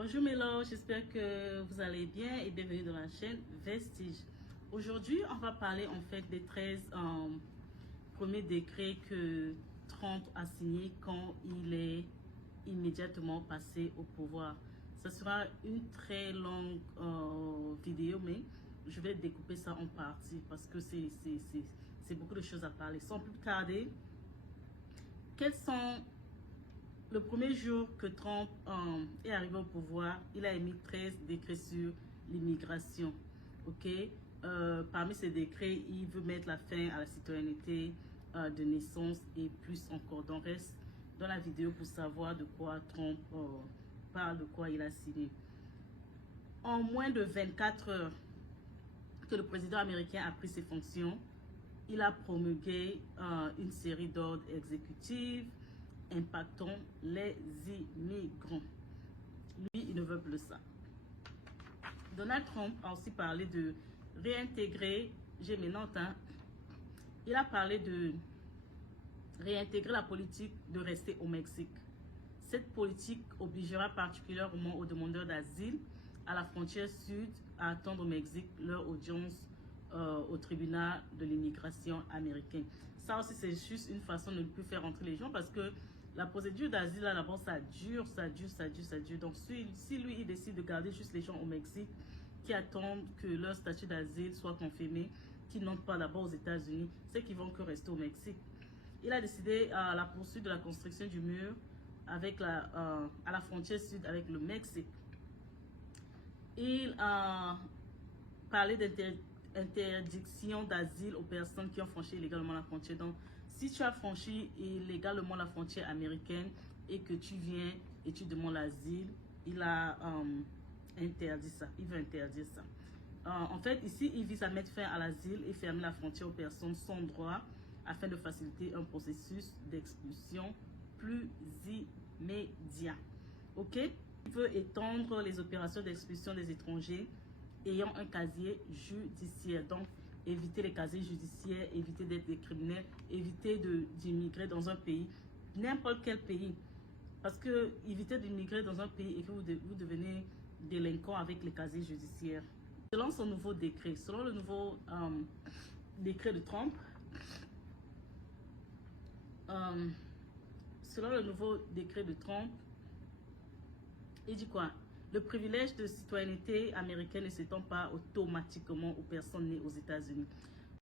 Bonjour Mélo, j'espère que vous allez bien et bienvenue dans la chaîne Vestige. Aujourd'hui, on va parler en fait des 13 premiers décrets que Trump a signés quand il est immédiatement passé au pouvoir. Ce sera une très longue vidéo, mais je vais découper ça en parties parce que c'est beaucoup de choses à parler. Sans plus tarder, quels sont... Le premier jour que Trump est arrivé au pouvoir, il a émis 13 décrets sur l'immigration. Parmi ces décrets, il veut mettre la fin à la citoyenneté de naissance et plus encore. Donc, reste dans la vidéo pour savoir de quoi Trump parle, de quoi il a signé. En moins de 24 heures que le président américain a pris ses fonctions, il a promulgué une série d'ordres exécutifs impactant les immigrants. Lui, il ne veut plus ça. Donald Trump a aussi parlé de réintégrer, j'ai mes notes, il a parlé de réintégrer la politique de rester au Mexique. Cette politique obligera particulièrement aux demandeurs d'asile à la frontière sud à attendre au Mexique leur audience au tribunal de l'immigration américain. Ça aussi, c'est juste une façon de ne plus faire entrer les gens parce que la procédure d'asile, là, d'abord, ça dure. Donc, si lui, il décide de garder juste les gens au Mexique qui attendent que leur statut d'asile soit confirmé, qui n'entrent pas d'abord aux États-Unis, c'est qu'ils vont que rester au Mexique. Il a décidé à la poursuite de la construction du mur avec à la frontière sud avec le Mexique. Il a parlé d'interdiction d'asile aux personnes qui ont franchi illégalement la frontière. Donc, si tu as franchi illégalement la frontière américaine et que tu viens et tu demandes l'asile, il a interdit ça. Il veut interdire ça. En fait, ici, il vise à mettre fin à l'asile et fermer la frontière aux personnes sans droit afin de faciliter un processus d'expulsion plus immédiat. Il veut étendre les opérations d'expulsion des étrangers ayant un casier judiciaire. Donc, éviter les casiers judiciaires, éviter d'être des criminels, éviter d'immigrer dans un pays, n'importe quel pays. Parce que éviter d'immigrer dans un pays et que vous devenez délinquant avec les casiers judiciaires. Selon son nouveau décret, selon le nouveau décret de Trump, il dit quoi? Le privilège de citoyenneté américaine ne s'étend pas automatiquement aux personnes nées aux États-Unis.